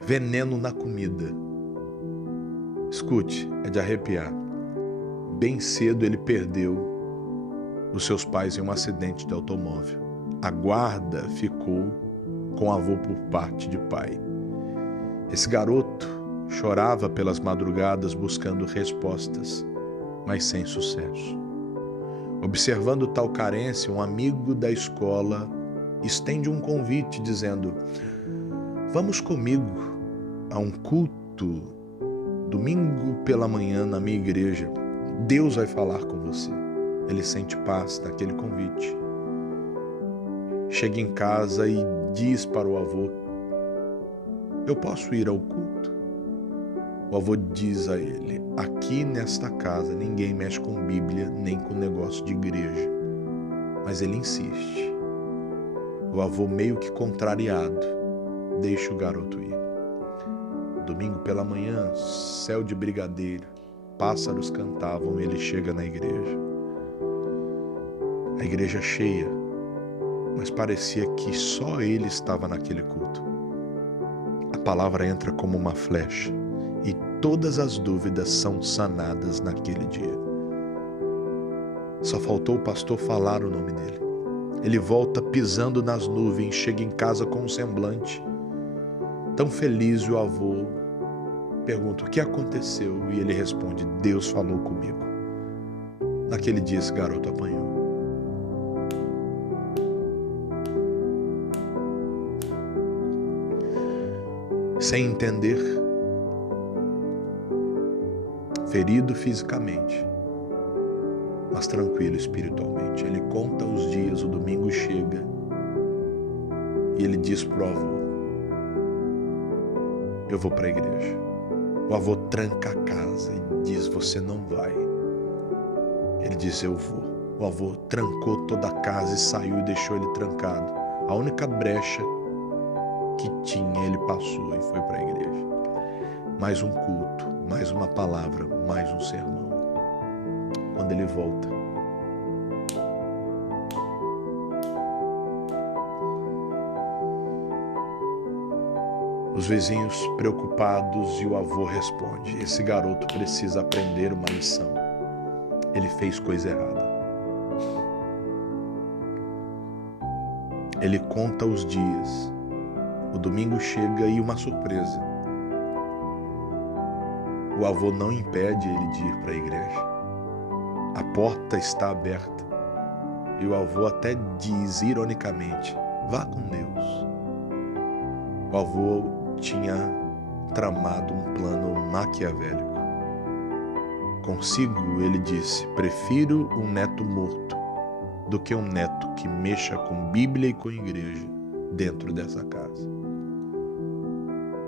Veneno na comida. Escute, é de arrepiar. Bem cedo ele perdeu os seus pais em um acidente de automóvel. A guarda ficou com o avô por parte de pai. Esse garoto chorava pelas madrugadas buscando respostas, mas sem sucesso. Observando tal carência, um amigo da escola estende um convite dizendo: vamos comigo a um culto domingo pela manhã na minha igreja. Deus vai falar com você. Ele sente paz naquele convite. Chega em casa e diz para o avô: eu posso ir ao culto? O avô diz a ele: aqui nesta casa ninguém mexe com Bíblia nem com negócio de igreja. Mas ele insiste. O avô, meio que contrariado, deixa o garoto ir. Domingo pela manhã, céu de brigadeiro, pássaros cantavam e ele chega na igreja. A igreja cheia, mas parecia que só ele estava naquele culto. A palavra entra como uma flecha e todas as dúvidas são sanadas naquele dia. Só faltou o pastor falar o nome dele. Ele volta pisando nas nuvens, chega em casa com um semblante tão feliz, e o avô pergunta: o que aconteceu? E ele responde: Deus falou comigo. Naquele dia esse garoto apanhou. Sem entender, ferido fisicamente, mas tranquilo espiritualmente. Ele conta os dias, o domingo chega e ele diz pro avô: eu vou para a igreja. O avô tranca a casa e diz: você não vai. Ele diz: eu vou. O avô trancou toda a casa e saiu e deixou ele trancado. A única brecha que tinha ele passou e foi para a igreja. Mais um culto, mais uma palavra, mais um sermão. Quando ele volta, os vizinhos preocupados, e o avô responde: esse garoto precisa aprender uma lição. Ele fez coisa errada. Ele conta os dias. O domingo chega e uma surpresa. O avô não impede ele de ir para a igreja. A porta está aberta. E o avô até diz ironicamente: vá com Deus. O avô tinha tramado um plano maquiavélico. Consigo, ele disse: prefiro um neto morto do que um neto que mexa com Bíblia e com igreja dentro dessa casa.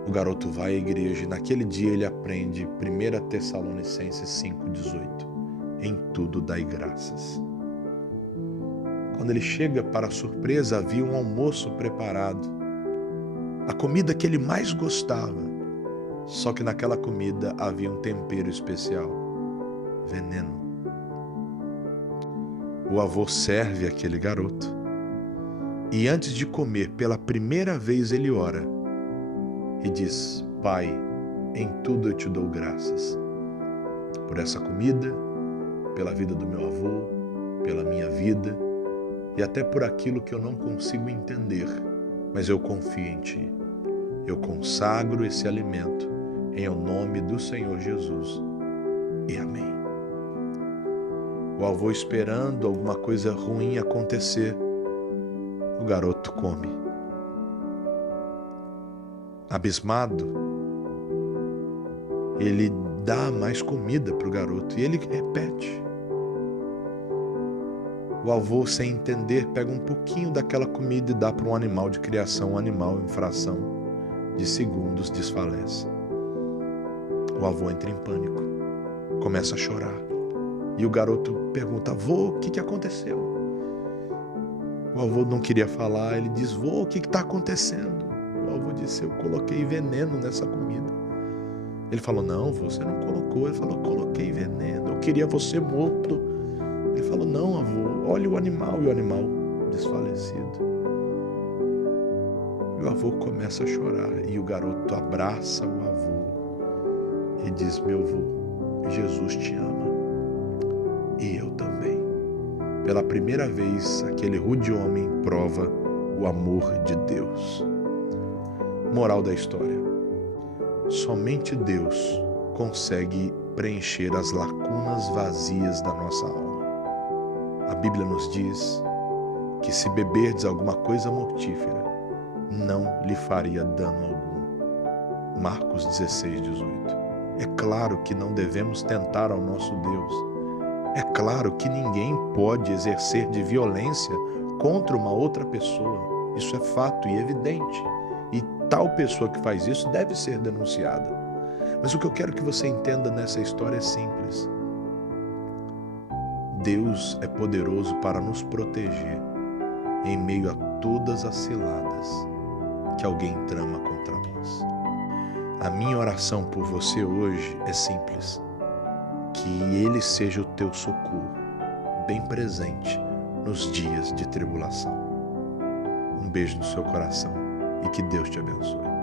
O garoto vai à igreja e naquele dia ele aprende 1 Tessalonicenses 5,18. Em tudo dai graças. Quando ele chega, para a surpresa, havia um almoço preparado. A comida que ele mais gostava. Só que naquela comida havia um tempero especial: veneno. O avô serve aquele garoto. E antes de comer, pela primeira vez ele ora e diz: Pai, em tudo eu te dou graças. Por essa comida, pela vida do meu avô, pela minha vida e até por aquilo que eu não consigo entender, mas eu confio em Ti. Eu consagro esse alimento em o nome do Senhor Jesus. E amém. O avô esperando alguma coisa ruim acontecer, o garoto come. Abismado, ele dá mais comida para o garoto e ele repete. O avô, sem entender, pega um pouquinho daquela comida e dá para um animal de criação. O animal, em fração de segundos, desfalece. O avô entra em pânico, começa a chorar. E o garoto pergunta: avô, o que aconteceu? O avô não queria falar. Ele diz: vô, o que está acontecendo? O avô disse: eu coloquei veneno nessa comida. Ele falou: não, você não colocou. Ele falou: coloquei veneno, eu queria você morto. Ele falou: não, avô, olha o animal. E o animal desfalecido. E o avô começa a chorar e o garoto abraça o avô e diz: meu avô, Jesus te ama e eu também. Pela primeira vez, aquele rude homem prova o amor de Deus. Moral da história: somente Deus consegue preencher as lacunas vazias da nossa alma. A Bíblia nos diz que se beberdes alguma coisa mortífera, não lhe faria dano algum. Marcos 16, 18. É claro que não devemos tentar ao nosso Deus. É claro que ninguém pode exercer de violência contra uma outra pessoa. Isso é fato e evidente. E tal pessoa que faz isso deve ser denunciada. Mas o que eu quero que você entenda nessa história é simples. Deus é poderoso para nos proteger em meio a todas as ciladas que alguém trama contra nós. A minha oração por você hoje é simples: que Ele seja o teu socorro, bem presente nos dias de tribulação. Um beijo no seu coração e que Deus te abençoe.